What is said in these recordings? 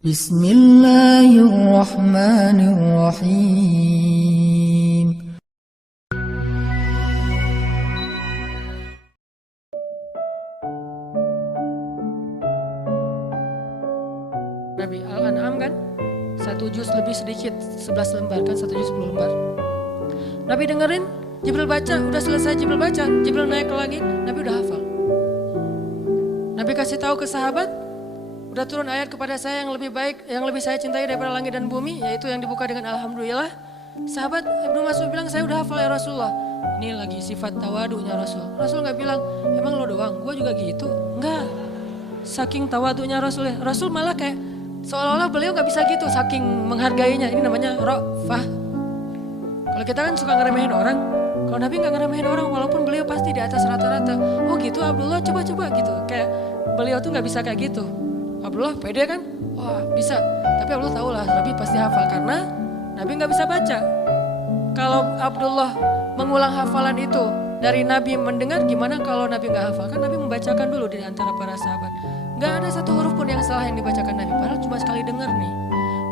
Bismillahirrahmanirrahim. Nabi Al-An'am kan, 1 juz lebih sedikit, 11 lembar kan, 1 juz 10 lembar. Nabi dengerin, Jibril baca, udah selesai Jibril baca, Jibril naik lagi, Nabi udah hafal. Nabi kasih tahu ke sahabat, udah turun ayat kepada saya yang lebih baik, yang lebih saya cintai daripada langit dan bumi, yaitu yang dibuka dengan Alhamdulillah. Sahabat Ibnu Mas'ud bilang, saya udah hafal ya Rasulullah. Ini lagi sifat tawadunya Rasul. Rasul gak bilang, emang lo doang, gue juga gitu. Enggak, saking tawadunya Rasul ya. Rasul malah kayak, seolah-olah beliau gak bisa gitu, saking menghargainya. Ini namanya ra'fah. Kalau kita kan suka ngeremehin orang, kalau Nabi gak ngeremehin orang walaupun beliau pasti di atas rata-rata. Oh gitu Abdullah, coba-coba gitu. Kayak beliau tuh gak bisa kayak gitu. Abdullah pede kan? Wah bisa. Tapi Abdullah tahu lah Nabi pasti hafal karena Nabi gak bisa baca. Kalau Abdullah mengulang hafalan itu dari Nabi mendengar, gimana kalau Nabi gak hafal? Kan Nabi membacakan dulu di antara para sahabat. Gak ada satu huruf pun yang salah yang dibacakan Nabi. Padahal cuma sekali dengar nih.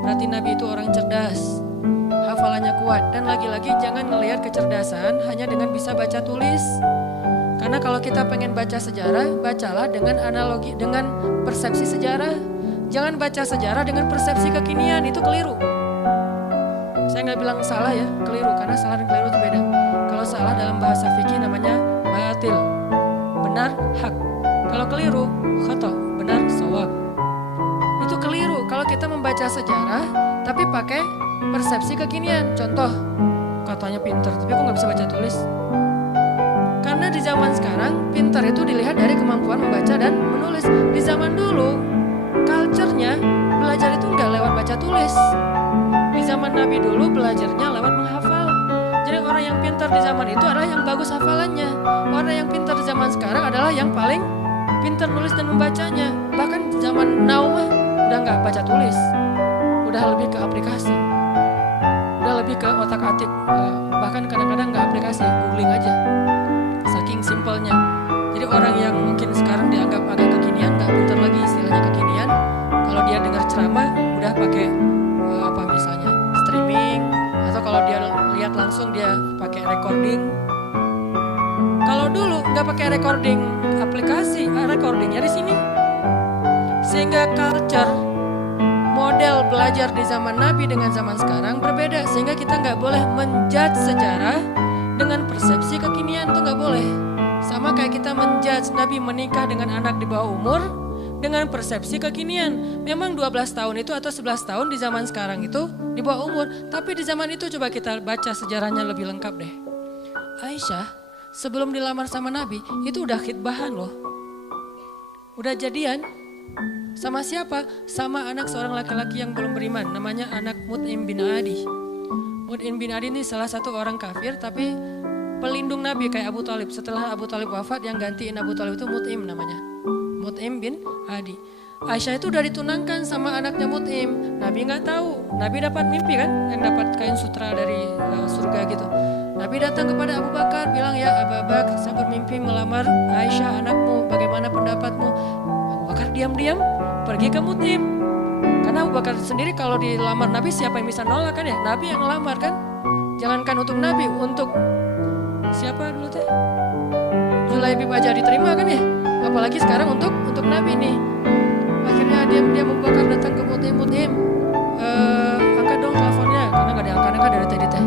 Berarti Nabi itu orang cerdas. Hafalannya kuat. Dan lagi-lagi jangan ngelihat kecerdasan hanya dengan bisa baca tulis. Karena kalau kita pengen baca sejarah, bacalah dengan analogi, dengan persepsi sejarah. Jangan baca sejarah dengan persepsi kekinian, itu keliru. Saya nggak bilang salah ya, keliru. Karena salah dan keliru itu beda. Kalau salah dalam bahasa fikih namanya batil, benar, hak. Kalau keliru, khata, benar, shawab. Itu keliru kalau kita membaca sejarah, tapi pakai persepsi kekinian. Contoh, katanya pinter, tapi kok nggak bisa baca tulis? Karena di zaman sekarang, pintar itu dilihat dari kemampuan membaca dan menulis. Di zaman dulu, culture-nya belajar itu nggak lewat baca tulis. Di zaman Nabi dulu belajarnya lewat menghafal. Jadi orang yang pintar di zaman itu adalah yang bagus hafalannya. Orang yang pintar di zaman sekarang adalah yang paling pintar nulis dan membacanya. Bahkan zaman now mah udah nggak baca tulis, udah lebih ke aplikasi, udah lebih ke otak-atik. Bahkan kadang-kadang nggak aplikasi, googling aja. Saking simpelnya. Jadi orang yang mungkin sekarang dianggap agak kekinian, nggak pintar lagi istilahnya kekinian. Kalau dia dengar ceramah, udah pakai apa misalnya streaming, atau kalau dia lihat langsung dia pakai recording. Kalau dulu nggak pakai recording aplikasi, recordingnya di sini. Sehingga culture model belajar di zaman Nabi dengan zaman sekarang berbeda. Sehingga kita nggak boleh menjudge sejarah dengan persepsi kekinian, itu nggak boleh. Sama kayak kita menjudge Nabi menikah dengan anak di bawah umur dengan persepsi kekinian. Memang 12 tahun itu atau 11 tahun di zaman sekarang itu di bawah umur. Tapi di zaman itu coba kita baca sejarahnya lebih lengkap deh. Aisyah sebelum dilamar sama Nabi itu udah khitbahan loh. Udah jadian. Sama siapa? Sama anak seorang laki-laki yang belum beriman. Namanya anak Mut'im bin Adi. Mut'im bin Adi ini salah satu orang kafir tapi pelindung Nabi kayak Abu Talib. Setelah Abu Talib wafat yang gantiin Abu Talib itu Mut'im namanya. Mut'im bin Adi. Aisyah itu udah ditunangkan sama anaknya Mut'im. Nabi gak tahu. Nabi dapat mimpi kan, yang dapat kain sutra dari surga gitu. Nabi datang kepada Abu Bakar bilang, ya Abu Bakar, saya bermimpi melamar Aisyah anakmu, bagaimana pendapatmu? Abu Bakar diam-diam pergi ke Mut'im. Karena Abu Bakar sendiri kalau dilamar Nabi siapa yang bisa nolak kan ya? Nabi yang ngelamar kan. Jangankan untuk Nabi, untuk siapa dulu teh? Julaibib aja diterima kan ya? Apalagi sekarang untuk Nabi nih. Akhirnya dia Abu Bakar datang ke Mut'im. Angkat dong teleponnya karena gak diangkat dari tadi teh.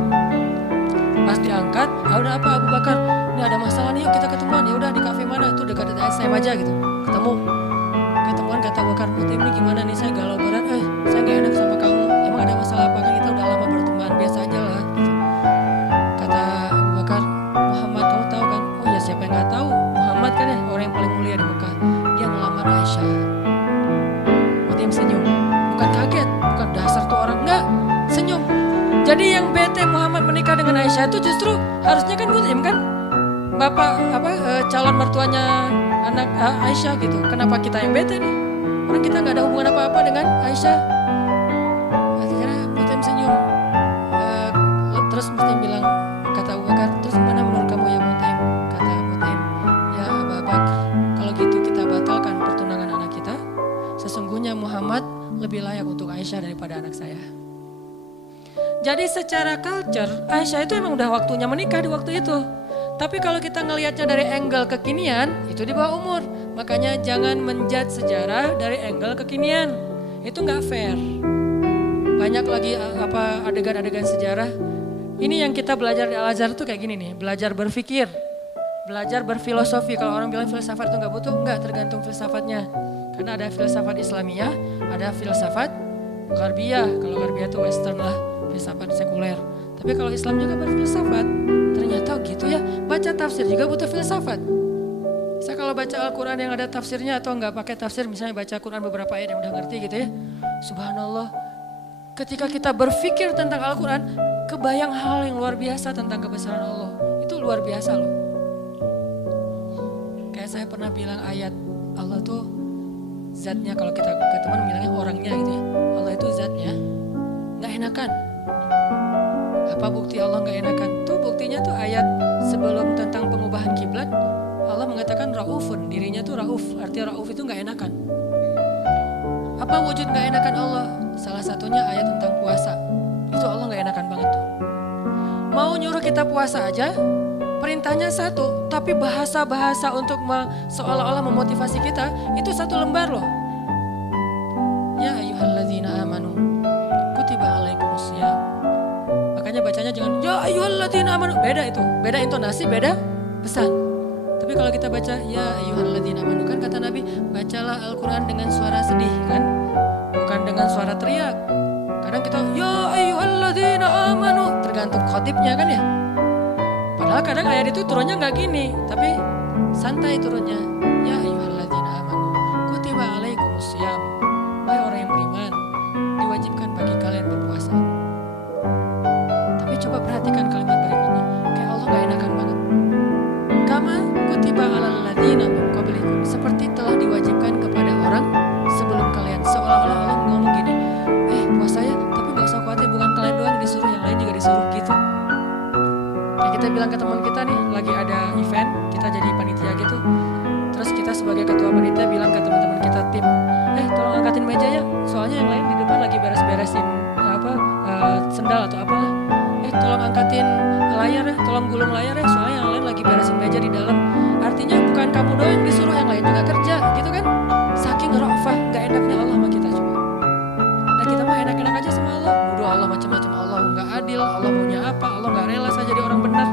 Pas diangkat, udah apa Abu Bakar? Ini ada masalah nih, yuk kita ketemuan. Ya udah di kafe mana? Tuh dekat SM aja gitu. Ketemuan kata Abu Bakar, Mut'im nih gimana nih, saya galau berat. Saya gak enak sama kamu. Emang ada masalah apa kan? Kita udah lama berteman, biasa aja lah. Gitu. Kata Abu Bakar, Muhammad kamu tahu kan? Oh ya siapa yang gak tahu? Muhammad kan ya orang yang paling mulia di Mekah. Dia ngelamar Aisyah. Mut'im senyum. Bukan kaget, bukan dasar tuh orang, enggak. Senyum. Jadi yang bete Muhammad menikah dengan Aisyah itu justru harusnya kan Mut'im kan? Bapak calon mertuanya anak Aisyah gitu. Kenapa kita yang bete nih? Orang kita nggak ada hubungan apa-apa dengan Aisyah. Akhirnya Mut'im senyum. Terus Mut'im bilang, kata Abu Bakar, terus gimana menurut kamu ya Mut'im? Kata Mut'im, ya Abu Bakar, kalau gitu kita batalkan pertunangan anak kita. Sesungguhnya Muhammad lebih layak untuk Aisyah daripada anak saya. Jadi secara culture, Aisyah itu emang udah waktunya menikah di waktu itu. Tapi kalau kita ngelihatnya dari angle kekinian, itu di bawah umur. Makanya jangan menjudge sejarah dari angle kekinian. Itu nggak fair. Banyak lagi adegan-adegan sejarah. Ini yang kita belajar di Al-Azhar tuh kayak gini nih, belajar berpikir, belajar berfilosofi. Kalau orang bilang filsafat itu nggak butuh, nggak, tergantung filsafatnya. Karena ada filsafat Islamiyah, ada filsafat Gharbiyah. Kalau Gharbiyah itu Western lah, filsafat sekuler. Tapi kalau Islam juga berfilsafat, ternyata gitu ya. Baca tafsir juga butuh filsafat. Saya kalau baca Al-Quran yang ada tafsirnya atau nggak pakai tafsir, misalnya baca Quran beberapa ayat yang udah ngerti gitu ya. Subhanallah, ketika kita berpikir tentang Al-Quran, kebayang hal yang luar biasa tentang kebesaran Allah. Itu luar biasa loh. Kayak saya pernah bilang ayat Allah tuh zatnya, kalau kita ke teman bilangnya orangnya gitu ya. Allah itu zatnya nggak enakan. Apa bukti Allah nggak enakan? Tuh buktinya tuh ayat sebelum tentang pengubahan kiblat. Allah mengatakan Raufun, dirinya tuh Rauf, artinya Rauf itu nggak enakan. Apa wujud nggak enakan Allah? Salah satunya ayat tentang puasa. Itu Allah nggak enakan banget tuh. Mau nyuruh kita puasa aja, perintahnya satu, tapi bahasa-bahasa untuk seolah-olah memotivasi kita, itu satu lembar loh. Ya ayyuhalladzina amanu, kutiba alaikumusiyam. Makanya bacanya jangan ya ayyuhalladzina amanu, beda itu, beda intonasi, beda pesan. Tapi kalau kita baca ya ayyuhalladzina amanu, kan kata Nabi, bacalah Al-Quran dengan suara sedih kan, bukan dengan suara teriak. Kadang kita ya ayyuhalladzina amanu, tergantung khotibnya kan ya. Padahal kadang ayat itu turunnya nggak gini, tapi santai turunnya. Ya ayyuhalladzina amanu, kutiba alaikumusiyam. Wahai orang yang beriman, diwajibkan bagi kalian berpuasa. Tapi coba perhatikan kalimat berikutnya, kayak Allah nggak enakan banget. Kama kutiba alal ladzina min qablikum, seperti telah diwajibkan kepada orang sebelum kalian. Seolah-olah Allah ngomong gini, puasa ya, tapi nggak usah khawatir, bukan kalian doang yang disuruh, yang lain juga disuruh gitu. Kayak kita bilang ke teman kita nih, lagi ada event, kita jadi panitia gitu. Terus kita sebagai ketua panitia bilang ke teman-teman kita tim, tolong angkatin meja ya, soalnya yang lain di depan lagi beres-beresin sendal atau apalah. Tolong angkatin layar ya, tolong gulung layar ya, soalnya yang lain lagi beresin meja di dalam. Artinya bukan kamu doang yang disuruh, yang lain juga kerja gitu kan. Saking ra'fah, gak enaknya Allah sama kita coba. Nah kita mah enak-enak aja sama Allah. Udah Allah macam-macam, Allah gak adil, Allah maunya apa, Allah gak rela saya jadi orang benar.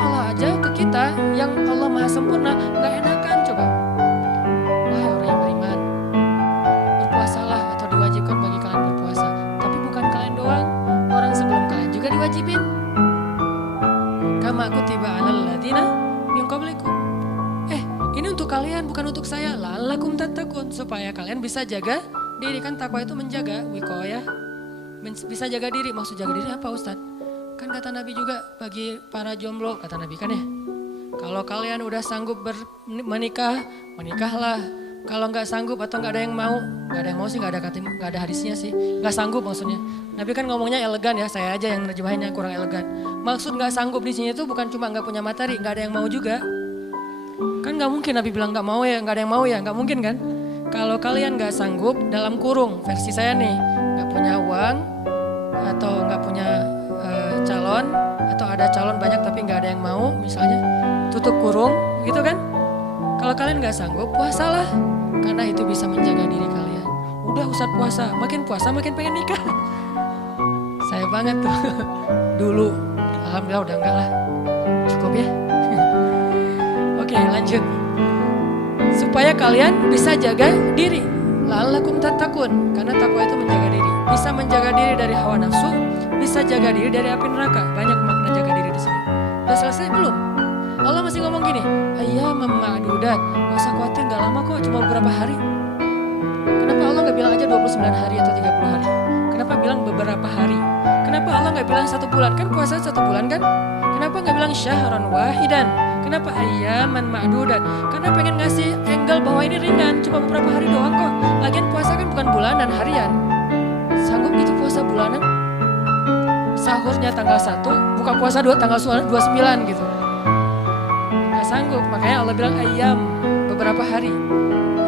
Allah aja ke kita yang Allah maha sempurna, gak enakan coba. Wahai orang yang beriman, berpuasalah atau diwajibkan bagi kalian berpuasa. Tapi bukan kalian doang, orang sebelum kalian juga diwajibin. Kama kutiba alal ladzina min qablikum. Ini untuk kalian, bukan untuk saya. La'allakum tattaqun, supaya kalian bisa jaga diri. Kan takwa itu menjaga, wiqayah, bisa jaga diri. Maksud jaga diri apa Ustaz? Kan kata Nabi juga bagi para jomblo, kata Nabi kan ya. Kalau kalian udah sanggup menikah, menikahlah. Kalau nggak sanggup atau nggak ada yang mau sih nggak ada hadisnya sih. Nggak sanggup maksudnya. Nabi kan ngomongnya elegan ya, saya aja yang nerjemahinnya kurang elegan. Maksud nggak sanggup di sini itu bukan cuma nggak punya materi, nggak ada yang mau juga. Kan nggak mungkin Nabi bilang nggak mau ya, nggak ada yang mau ya, nggak mungkin kan? Kalau kalian nggak sanggup, dalam kurung versi saya nih, nggak punya uang atau nggak punya calon, atau ada calon banyak tapi nggak ada yang mau, misalnya tutup kurung, gitu kan? Kalau kalian nggak sanggup, puasalah, karena itu bisa menjaga diri kalian. Udah Ustaz puasa makin pengen nikah. Saya banget tuh dulu, alhamdulillah udah enggak lah, cukup ya. Oke, lanjut. Supaya kalian bisa jaga diri. La'allakum tattaqun, karena takwa itu menjaga diri. Bisa menjaga diri dari hawa nafsu, bisa jaga diri dari api neraka. Banyak makna jaga diri di sini. Udah selesai belum? Allah masih ngomong gini, ayyamam ma'dudat. Gak usah khawatir, gak lama kok, cuma beberapa hari. Kenapa Allah gak bilang aja 29 hari atau 30 hari? Kenapa bilang beberapa hari? Kenapa Allah gak bilang 1 bulan? Kan puasa 1 bulan kan? Kenapa gak bilang syahran wahidan? Kenapa ayyaman ma'dudat? Karena pengen ngasih angle bahwa ini ringan, cuma beberapa hari doang kok. Lagian puasa kan bukan bulanan, harian. Sanggup gitu puasa bulanan? Sahurnya tanggal 1, buka puasa tanggal 29 gitu. Gak sanggup, makanya Allah bilang ayyam, beberapa hari.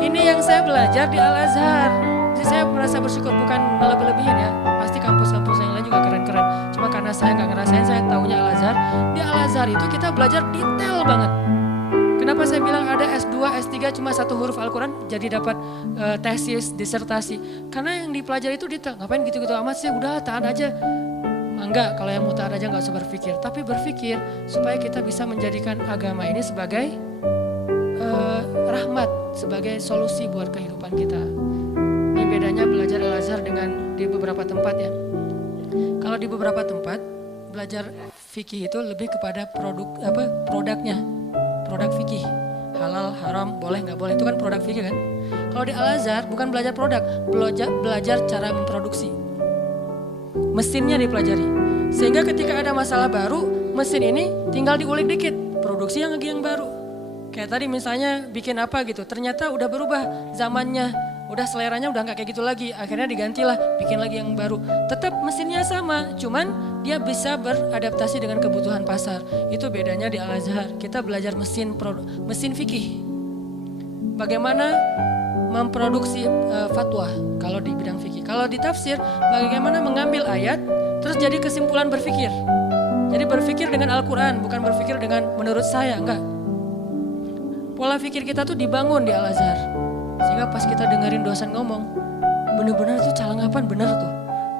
Ini yang saya belajar di Al-Azhar. Jadi saya merasa bersyukur, bukan lebih-lebihin ya. Pasti kampus-kampus yang lain juga keren-keren. Cuma karena saya nggak ngerasain, saya taunya Al-Azhar. Di Al-Azhar itu kita belajar detail banget. Kenapa saya bilang ada S2, S3 cuma satu huruf Al-Quran jadi dapat tesis, disertasi. Karena yang dipelajari itu detail. Ngapain gitu-gitu amat sih, udah tahan aja. Enggak, kalau yang mau tahan aja nggak usah berpikir. Tapi berpikir supaya kita bisa menjadikan agama ini sebagai rahmat, sebagai solusi buat kehidupan kita. Ini bedanya belajar Al-Azhar dengan di beberapa tempat ya. Kalau di beberapa tempat belajar fikih itu lebih kepada produknya. Produk fikih, halal, haram, boleh nggak boleh, itu kan produk fikih kan. Kalau di Al-Azhar bukan belajar produk, belajar cara memproduksi. Mesinnya dipelajari. Sehingga ketika ada masalah baru, mesin ini tinggal diulik dikit, produksi yang lagi yang baru. Kayak tadi misalnya bikin apa gitu, ternyata udah berubah zamannya, udah seleranya udah nggak kayak gitu lagi, akhirnya digantilah, bikin lagi yang baru. Tetap mesinnya sama, cuman dia bisa beradaptasi dengan kebutuhan pasar. Itu bedanya di Al-Azhar. Kita belajar mesin fikih. Bagaimana memproduksi fatwa kalau di bidang fikih. Kalau di tafsir, bagaimana mengambil ayat terus jadi kesimpulan berfikir. Jadi berfikir dengan Al-Quran, bukan berfikir dengan menurut saya, enggak. Pola fikir kita tuh dibangun di Al-Azhar. Sehingga pas kita dengerin dosen ngomong, bener-bener tuh calangapan bener tuh.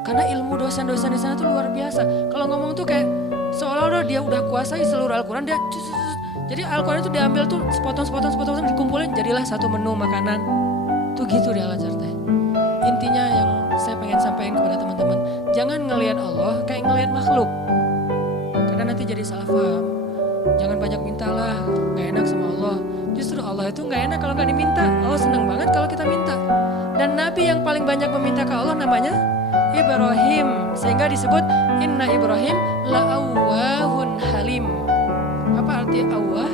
Karena ilmu dosen-dosen di sana tuh luar biasa. Kalau ngomong tuh kayak seolah-olah dia udah kuasai seluruh Al-Quran. Jadi Al-Quran itu diambil tuh sepotong-sepotong dikumpulin jadilah satu menu makanan. Tuh gitu di Al-Azhar teh. Intinya yang saya pengen sampaikan kepada teman-teman, jangan ngelihat Allah kayak ngelihat makhluk. Karena nanti jadi salah paham. Jangan banyak mintalah, gak enak sama Allah. Justru Allah itu gak enak kalau gak diminta. Allah senang banget kalau kita minta. Dan Nabi yang paling banyak meminta ke Allah namanya Ibrahim. Sehingga disebut Inna Ibrahim la'awwahun halim. Apa arti awwah?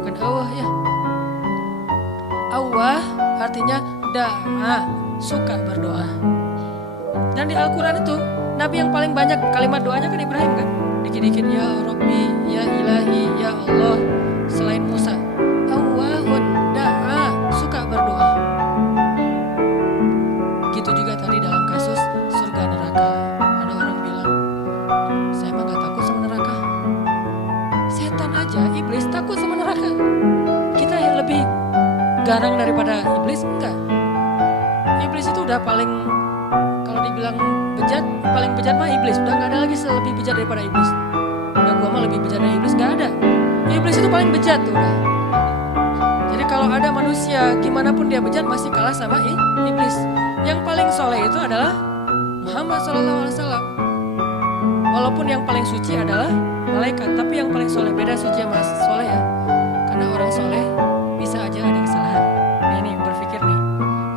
Bukan awwah ya. Awwah artinya da'a, suka berdoa. Dan di Al-Quran itu Nabi yang paling banyak kalimat doanya kan Ibrahim kan. Dikit-dikit ya Rabbi, ya Ilahi, ya Allah. Selain Musa, awwahun da'a, suka berdoa. Gitu juga tadi dalam kasus surga neraka. Ada orang bilang, saya mah gak takut sama neraka. Setan aja, iblis takut sama neraka. Kita yang lebih garang daripada iblis, enggak. Iblis itu udah paling, kalau dibilang bejat, paling bejat mah iblis. Udah gak ada lagi lebih bejat daripada iblis. Udah gua mah lebih bejat dari iblis, gak ada. Iblis itu paling bejat tuh udah. Jadi kalau ada manusia, gimana pun dia bejat masih kalah sama iblis. Yang paling soleh itu adalah Muhammad SAW. Walaupun yang paling suci adalah malaikat, tapi yang paling soleh, beda suci sama soleh ya. Karena orang soleh bisa aja ada kesalahan. Ini berpikir nih,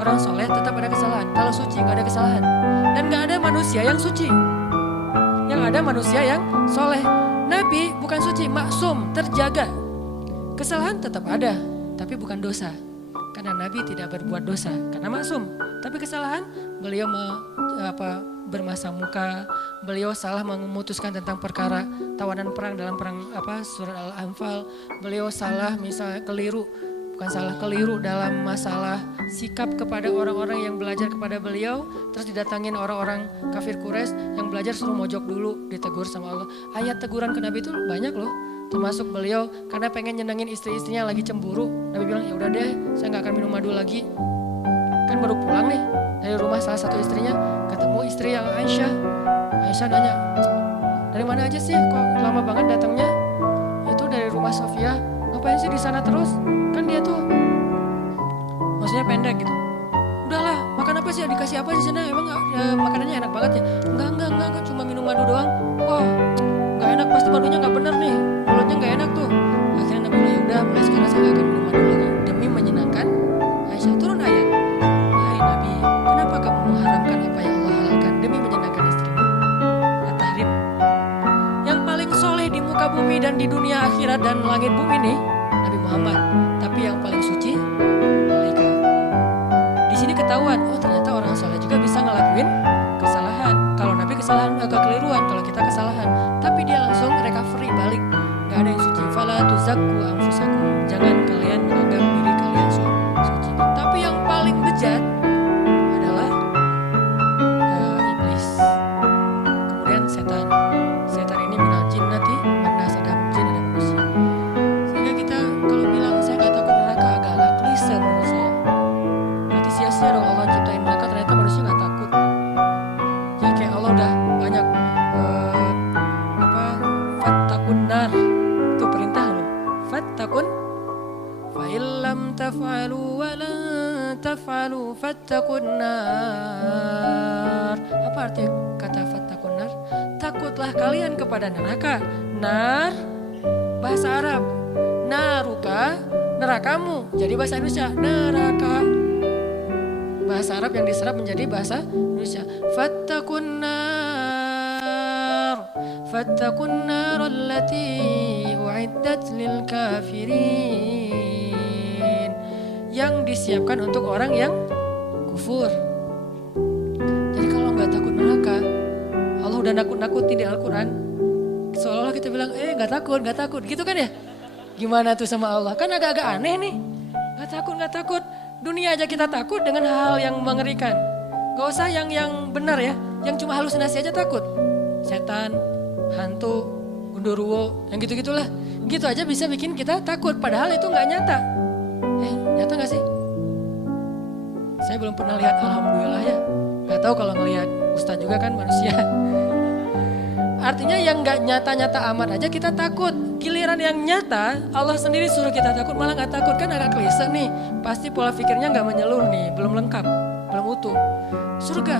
orang soleh tetap ada kesalahan. Kalau suci gak ada kesalahan. Dan gak ada manusia yang suci. Yang ada manusia yang soleh. Nabi bukan suci, maksum, terjaga. Kesalahan tetap ada, tapi bukan dosa. Karena Nabi tidak berbuat dosa, karena maksum. Tapi kesalahan, beliau bermasa muka, beliau salah memutuskan tentang perkara tawanan perang dalam perang surat Al-Anfal. Beliau salah misalnya keliru dalam masalah sikap kepada orang-orang yang belajar kepada beliau. Terus didatangin orang-orang kafir Quraisy yang belajar suruh mojok dulu, ditegur sama Allah. Ayat teguran ke Nabi itu banyak loh. Termasuk beliau karena pengen nyenengin istri-istrinya lagi cemburu. Nabi bilang ya udah deh, saya gak akan minum madu lagi. Kan baru pulang nih dari rumah salah satu istrinya, ketemu istri yang Aisyah. Aisyah nanya, dari mana aja sih kok lama banget datangnya? Itu dari rumah Sofia. Ngapain sih di sana terus? Kan dia tuh maksudnya pendek gitu. Udahlah, makan apa sih? Dikasih apa di sana? Emang makanannya enak banget ya? Enggak, cuma minum madu doang. Wah, enggak enak, pasti madunya enggak bener nih. Mulutnya enggak enak tuh. Akhirnya Nabi bilang, ya udah mulai sekarang saya enggak akan minum madu lagi demi menyenangkan Aisyah. Turun ayat. Hai Nabi, kenapa kamu mengharamkan apa yang Allah halalkan demi menyenangkan istrimu? At-Tahrim. Yang paling soleh di muka bumi dan di dunia akhirat dan langit bumi nih Nabi Muhammad. Tapi yang paling suci malaikat. Di sini ketahuan, oh ternyata orang soleh juga bisa ngelakuin kesalahan. Kalau Nabi kesalahan kekeliruan, kalau kita kesalahan. Tapi dia langsung recovery balik. Gak ada yang suci. Fala tuzakku anfusakum. Jangan kalian menganggap diri kalian suci. Tapi yang paling bejat adalah Apa arti kata fattaqun nar? Takutlah kalian kepada neraka. Nar bahasa Arab. Naruka nerakamu. Jadi bahasa Indonesia neraka. Bahasa Arab yang diserap menjadi bahasa Indonesia. Fattaqun nar allati uiddat lil kafirin. Yang disiapkan untuk orang yang kufur. Jadi kalau nggak takut neraka, Allah udah nakut-nakutin di Al-Quran. Seolah-olah kita bilang, nggak takut, gitu kan ya? Gimana tuh sama Allah? Kan agak-agak aneh nih. Nggak takut. Dunia aja kita takut dengan hal-hal yang mengerikan. Gak usah yang benar ya, yang cuma halusinasi aja takut. Setan, hantu, gundurwo, yang gitu-gitulah. Gitu aja bisa bikin kita takut, padahal itu nggak nyata. Nyata nggak sih? Saya belum pernah lihat, alhamdulillah ya. Gak tahu kalau ngelihat Ustadz juga kan manusia. Artinya yang gak nyata-nyata amat aja kita takut. Giliran yang nyata, Allah sendiri suruh kita takut, malah gak takut. Kan agak klise nih, pasti pola pikirnya gak menyeluruh nih, belum lengkap, belum utuh. Surga,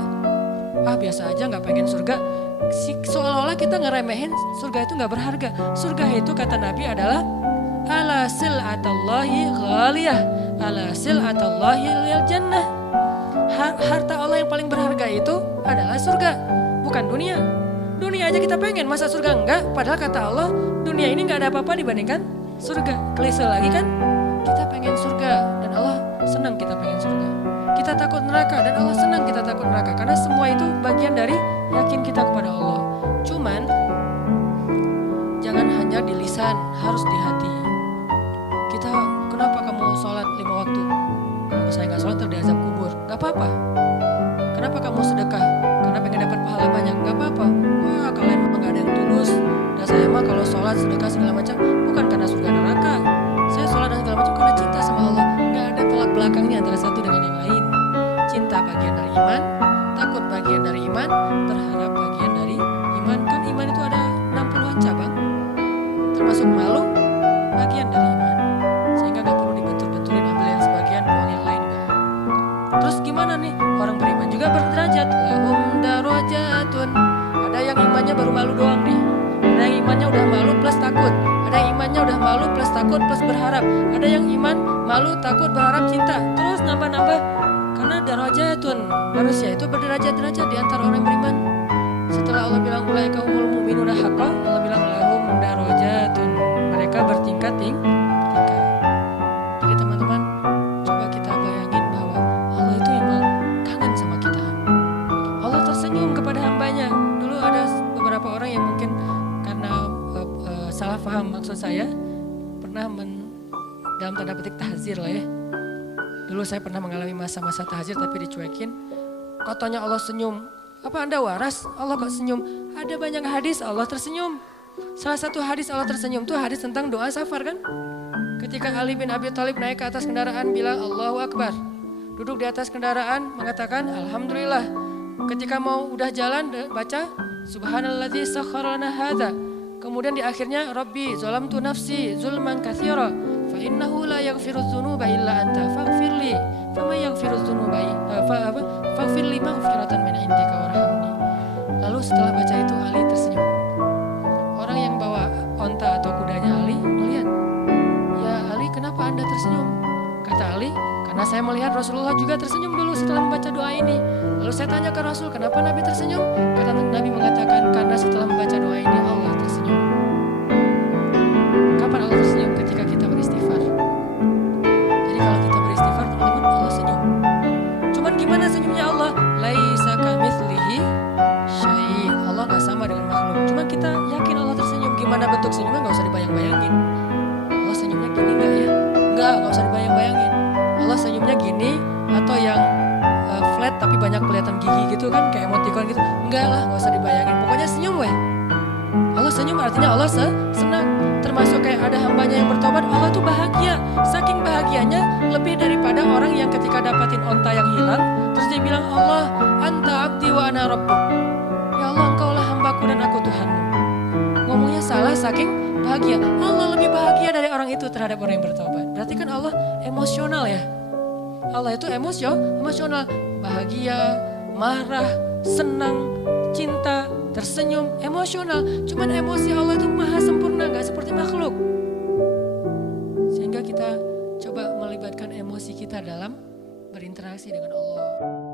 biasa aja gak pengen surga. Seolah-olah kita ngeremehin surga itu gak berharga. Surga itu kata Nabi adalah ala sil'atallahi ghaliyah, ala sil'atallahi lil jannah. Harta Allah yang paling berharga itu adalah surga, bukan dunia. Dunia aja kita pengen, masa surga enggak? Padahal kata Allah, dunia ini enggak ada apa-apa dibandingkan surga. Klise lagi kan? Kita pengen surga dan Allah senang kita pengen surga. Kita takut neraka dan Allah senang kita takut neraka. Karena semua itu bagian dari yakin kita kepada Allah. Cuman, jangan hanya di lisan, harus di hati. Kita, kenapa kamu sholat 5 waktu? Kalau saya nggak sholat terdiazab kubur, nggak apa-apa. Kenapa kamu sedekah? Karena pengen dapat pahala banyak, nggak apa-apa. Wah, kalian memang nggak ada yang tulus. Dan saya mah kalau sholat, sedekah segala macam bukan karena surga neraka. Saya sholat dan segala macam karena cinta sama Allah. Nggak ada tolak belakangnya antara satu dengan yang lain. Cinta bagian dari iman, takut bagian dari iman, berharap bagian dari iman. Kan iman itu ada 60-an cabang, termasuk malu bagian dari iman. Sehingga nggak perlu dibentur-benturin, ambil yang sebagian, buang yang lain. Enggak. Terus gimana nih? Orang beriman juga berderajat. Lahum darajatun. Ada yang imannya baru malu doang nih. Ada yang imannya udah malu plus takut. Ada yang imannya udah malu plus takut plus berharap. Ada yang iman malu, takut, berharap, cinta. Terus nambah-nambah. Karena darajatun. Manusia itu berderajat-derajat di antara orang yang beriman. Setelah Allah bilang ulaika humul mu'minuna haqqan, Allah bilang lahum darajatun. Mereka bertingkat-tingkat. Jadi teman-teman, coba kita bayangin bahwa Allah itu emang kangen sama kita. Allah tersenyum kepada hambanya. Dulu ada beberapa orang yang mungkin karena salah paham maksud saya, pernah dalam tanda petik tahzir lah ya. Dulu saya pernah mengalami masa-masa tahzir tapi dicuekin. Katanya Allah senyum. Apa Anda waras? Allah kok senyum? Ada banyak hadis Allah tersenyum. Salah satu hadis Allah tersenyum itu hadis tentang doa safar kan? Ketika Ali bin Abi Thalib naik ke atas kendaraan bilang Allahu Akbar. Duduk di atas kendaraan mengatakan Alhamdulillah. Ketika mau udah jalan baca Subhanalladzi sakhkhara lana hadza. Kemudian di akhirnya Rabbi zalamtu nafsi zulman katsira fa innahu la yaghfirudz dzunuba illa anta faghfirli faman yaghfirudz dzunuba faghfirli maghfiratan min indika warhamni. Lalu setelah baca itu Ali tersenyum. Orang yang bawa onta atau kudanya Ali melihat, "Ya Ali, kenapa Anda tersenyum?" Kata Ali, "Karena saya melihat Rasulullah juga tersenyum dulu setelah membaca doa ini." Lalu saya tanya ke Rasul, "Kenapa Nabi tersenyum?" Kata Nabi mengatakan, "Karena setelah membaca doa ini Allah tersenyum." Kapan Allah tersenyum? Ketika kita beristighfar. Jadi kalau kita beristighfar, teman-teman, Allah senyum. Cuman gimana senyumnya Allah? Laisa kamitslihi syai'. Allah gak sama dengan makhluk. Cuma kita yakin Allah tersenyum. Gimana bentuk senyumnya gak usah dibayang-bayangin. Allah senyumnya gini gak ya? Enggak usah dibayang-bayangin. Allah senyumnya gini atau yang flat tapi banyak kelihatan gigi gitu kan, kayak emoticon gitu. Enggak lah, gak usah dibayangin. Pokoknya senyum weh. Allah senyum artinya Allah senang. Termasuk kayak ada hambanya yang bertobat, Allah tuh bahagia. Saking bahagianya lebih daripada orang yang ketika dapatin onta yang hilang, terus dia bilang Allah, anta abdi wa ana rabbuk. Ya Allah, engkaulah hambaku dan aku Tuhanmu. Ngomongnya salah saking bahagia. Allah lebih bahagia dari orang itu terhadap orang yang bertobat. Berarti kan Allah emosional ya. Allah itu emosional, bahagia, marah, senang, cinta, tersenyum, emosional. Cuman emosi Allah itu maha sempurna, gak seperti makhluk. Sehingga kita coba melibatkan emosi kita dalam berinteraksi dengan Allah.